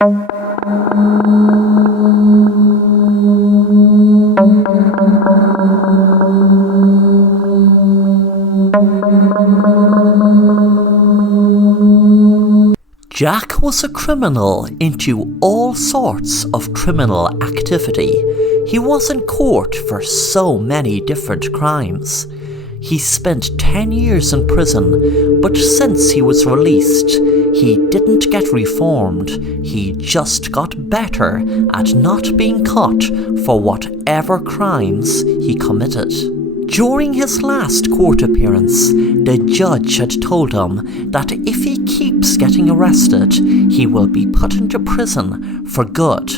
Jack was a criminal into all sorts of criminal activity. He was in court for so many different crimes. He spent 10 years in prison, but since he was released, he didn't get reformed. He just got better at not being caught for whatever crimes he committed. During his last court appearance, the judge had told him that if he keeps getting arrested, he will be put into prison for good.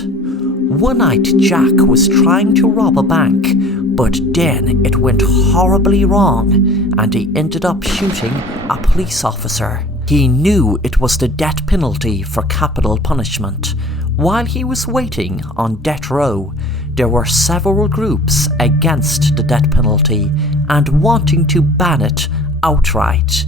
One night, Jack was trying to rob a bank, but then it went horribly wrong, and he ended up shooting a police officer. He knew it was the death penalty for capital punishment. While he was waiting on death row, there were several groups against the death penalty and wanting to ban it outright.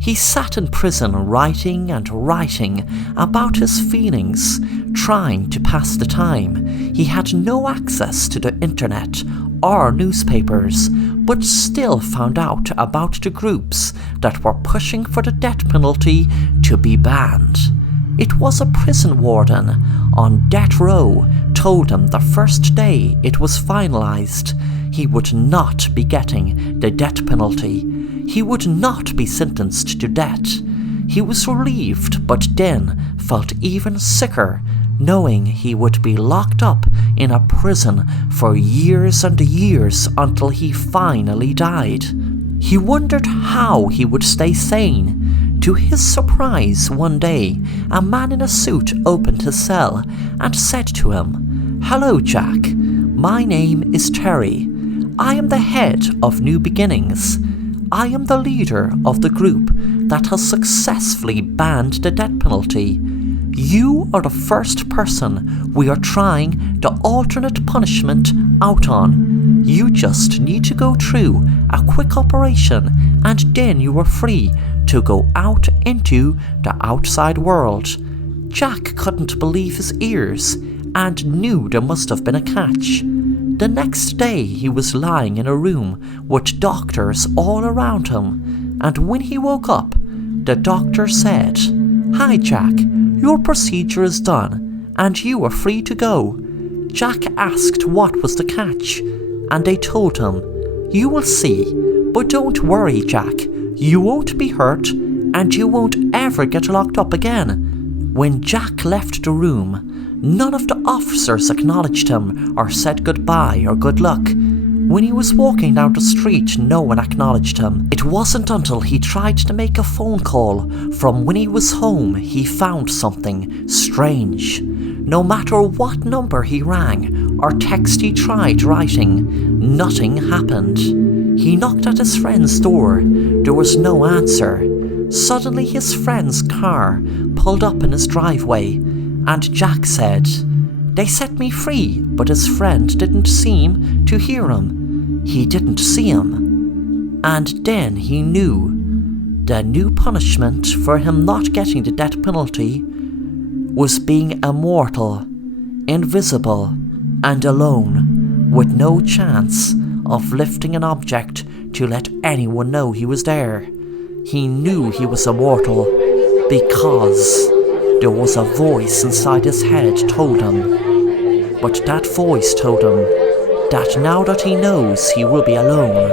He sat in prison writing and writing about his feelings, trying to pass the time. He had no access to the internet or newspapers, but still found out about the groups that were pushing for the death penalty to be banned. It was a prison warden on death row told him the first day it was finalized, he would not be getting the death penalty. He would not be sentenced to death. He was relieved, but then felt even sicker, knowing he would be locked up in a prison for years and years until he finally died. He wondered how he would stay sane. To his surprise, one day, a man in a suit opened his cell and said to him, "Hello, Jack. My name is Terry. I am the head of New Beginnings. I am the leader of the group that has successfully banned the death penalty. You are the first person we are trying the alternate punishment out on. You just need to go through a quick operation and then you are free to go out into the outside world." Jack couldn't believe his ears and knew there must have been a catch. The next day he was lying in a room with doctors all around him, and when he woke up, the doctor said, "Hi Jack, your procedure is done and you are free to go." Jack asked what was the catch, and they told him, "You will see, but don't worry Jack, you won't be hurt and you won't ever get locked up again." When Jack left the room, none of the officers acknowledged him or said goodbye or good luck. When he was walking down the street, no one acknowledged him. It wasn't until he tried to make a phone call from when he was home he found something strange. No matter what number he rang or text he tried writing, nothing happened. He knocked at his friend's door. There was no answer. Suddenly his friend's car pulled up in his driveway, and Jack said, "They set me free," but his friend didn't seem to hear him. He didn't see him. And then he knew the new punishment for him not getting the death penalty was being immortal, invisible, and alone, with no chance of lifting an object to let anyone know he was there. He knew he was immortal because there was a voice inside his head told him. But that voice told him that now that he knows he will be alone,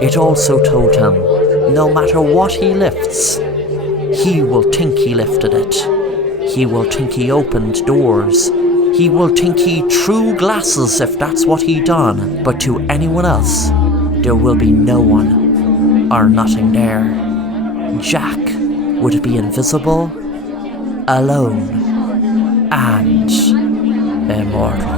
it also told him no matter what he lifts, he will think he lifted it. He will think he opened doors. He will think he threw glasses if that's what he done. But to anyone else, there will be no one or nothing there. Jack would be invisible, alone, and immortal.